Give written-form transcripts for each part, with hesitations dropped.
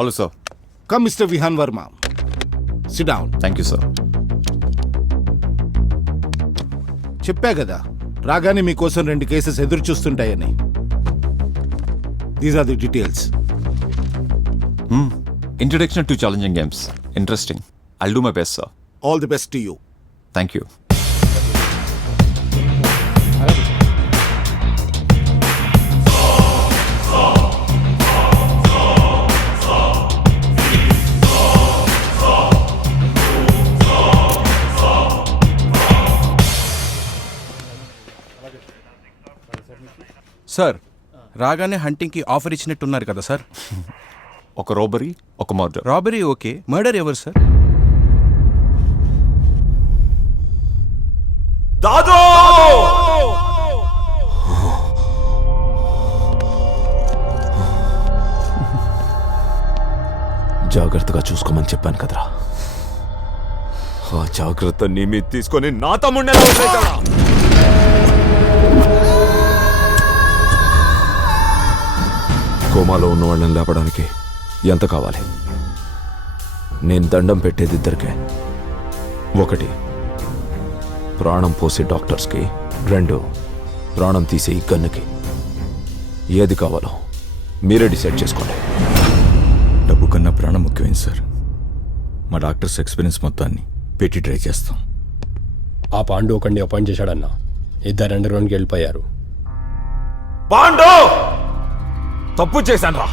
Hello sir. Come mister Vihaan Varma, sit down. Thank you sir. చెప్పా కదా రాగానే మీకోసం 2 కేసెస్ ఎదురు చూస్తుంటాయని. These are the details. Introduction to challenging games. Interesting. I'll do my best sir. All the best to you. Thank you. Sir రాగానే హంటింగ్కి offer ఇచ్చినట్టున్నారు కదా సార్. ఒక రోబరీ, ఒక మర్డర్. రాబరీ ఓకే, మర్డర్ ఎవరు సార్? దాదు! జాగ్రత్తగా చూసుకోమని చెప్పాను కదరా. ఆ జాగ్రత్త నీ మీద తీసుకొని నా తమ్ముడిని ఎలా వదిలేశావా? కోమాలో ఉన్న వాళ్ళని లేపడానికి ఎంత కావాలి? నేను దండం పెట్టేది 2. 1 ప్రాణం పోసే డాక్టర్స్కి, 2 ప్రాణం తీసే ఈ గన్నుకి. ఏది కావాలో మీరే డిసైడ్ చేసుకోండి. డబ్బు కన్నా ప్రాణం ముఖ్యమైంది సార్. మా డాక్టర్స్ ఎక్స్పీరియన్స్ మొత్తాన్ని పెట్టి ట్రై చేస్తాం. ఆ పాండు ఒకడిని అపాయింట్ చేశాడన్న. 2 అండర్గ్రౌండ్కి వెళ్ళిపోయారు. పాండు తప్పు చేశాన్రా.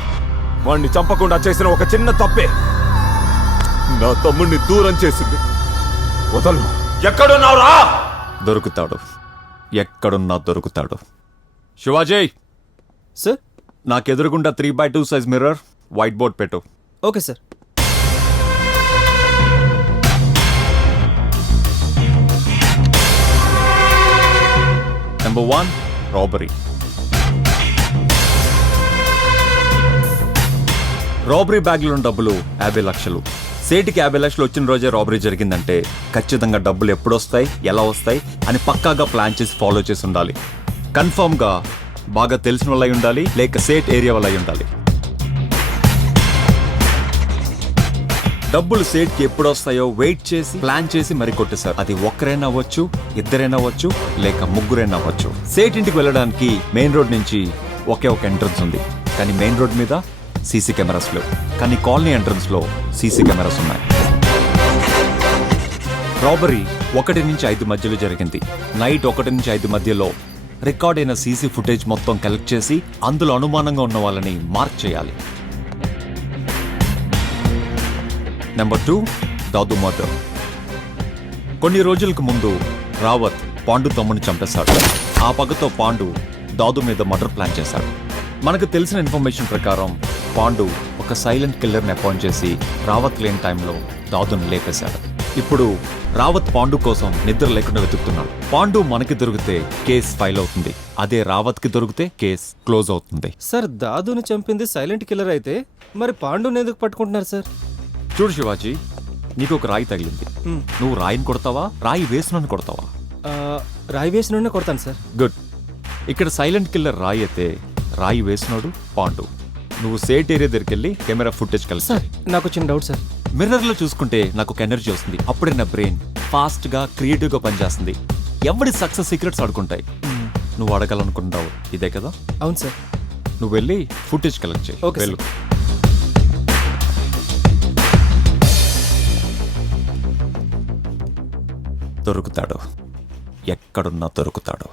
వాణ్ణి చంపకుండా చేసిన ఒక చిన్న తప్పే నా తమ్ముడిని దూరం చేసింది. వదలను. ఎక్కడున్నావురా? దొరుకుతాడు. ఎక్కడున్నా దొరుకుతాడు. శివాజీ సార్, నాకెదురుగుండా 3x2 size mirror, white board పెట్టు. Okay sir. Number 1 robbery. Robbery బ్యాగ్లో ఉన్న డబ్బులు 50 లక్షలు. సేటికి 50 లక్షలు వచ్చిన రోజే రాబరీ జరిగిందంటే ఖచ్చితంగా డబ్బులు ఎప్పుడు వస్తాయి, ఎలా వస్తాయి అని పక్కాగా ప్లాన్ చేసి ఫాలో చేసి ఉండాలి. కన్ఫర్మ్గా బాగా తెలిసిన వాళ్ళై ఉండాలి, లేక సేట్ ఏరియా వాళ్ళై ఉండాలి. డబ్బులు సేట్కి ఎప్పుడు వస్తాయో వెయిట్ చేసి ప్లాన్ చేసి మరి కొట్టేశారు. అది ఒక్కరైనా అవ్వచ్చు, 2 అవ్వచ్చు, లేక 3 అవ్వచ్చు. సేట్ ఇంటికి వెళ్ళడానికి మెయిన్ రోడ్ నుంచి ఒకే ఒక ఎంట్రన్స్ ఉంది. కానీ మెయిన్ రోడ్ మీద సీసీ కెమెరాస్ లేవు. కానీ కాలనీ ఎంట్రన్స్ లో సీసీ కెమెరాస్ ఉన్నాయి. రాబరీ 1 నుంచి 5 మధ్యలో జరిగింది. నైట్ 1 నుంచి 5 మధ్యలో రికార్డ్ అయిన సీసీ ఫుటేజ్ మొత్తం కలెక్ట్ చేసి అందులో అనుమానంగా ఉన్న వాళ్ళని మార్క్ చేయాలి. Number 2 Dadu murder. కొన్ని రోజులకు ముందు రావత్ పాండు తమ్ముని చంపేశాడు. ఆ పగతో పాండు దాదు మీద మర్డర్ ప్లాన్ చేశాడు. మనకు తెలిసిన ఇన్ఫర్మేషన్ ప్రకారం పాండు ఒక సైలెంట్ కిల్లర్ని అపాయింట్ చేసి రావత్ లేని టైంలో దాదును లేపేశాడు. ఇప్పుడు రావత్ పాండు కోసం నిద్ర లేకుండా వెతుకుతున్నాడు. పాండు మనకి దొరికితే కేసు ఫైల్ అవుతుంది. అదే రావత్కి దొరికితే కేసు క్లోజ్ అవుతుంది. సార్, దాదుని చంపింది సైలెంట్ కిల్లర్ అయితే మరి పాండుని ఎందుకు పట్టుకుంటున్నారు సార్? చూడు శివాజీ, నీకు ఒక రాయి తగిలింది. నువ్వు రాయిని కొడతావా, రాయి వేసినని కొడతావా? రాయి వేసిన కొడతాను సార్. గుడ్. ఇక్కడ సైలెంట్ కిల్లర్ రాయి అయితే రాయి వేసినాడు పాండు. నువ్వు సేట్ ఏరియా దగ్గరికి వెళ్ళి కెమెరా ఫుటేజ్ కలిసి. సార్, నాకు చిన్న డౌట్ సార్. మిర్రర్ లో చూసుకుంటే నాకు ఒక ఎనర్జీ వస్తుంది. అప్పుడే నా బ్రెయిన్ ఫాస్ట్ గా క్రియేటివ్ గా పనిచేస్తుంది. ఎవరి సక్సెస్ సీక్రెట్స్ అడుకుంటాయి. నువ్వు అడగాలనుకుంటావు ఇదే కదా? అవును సార్. నువ్వు వెళ్ళి ఫుటేజ్ కలెక్ట్ చేయి. ఓకే వెళ్ళు. దొరుకుతాడు. ఎక్కడున్నా దొరుకుతాడు.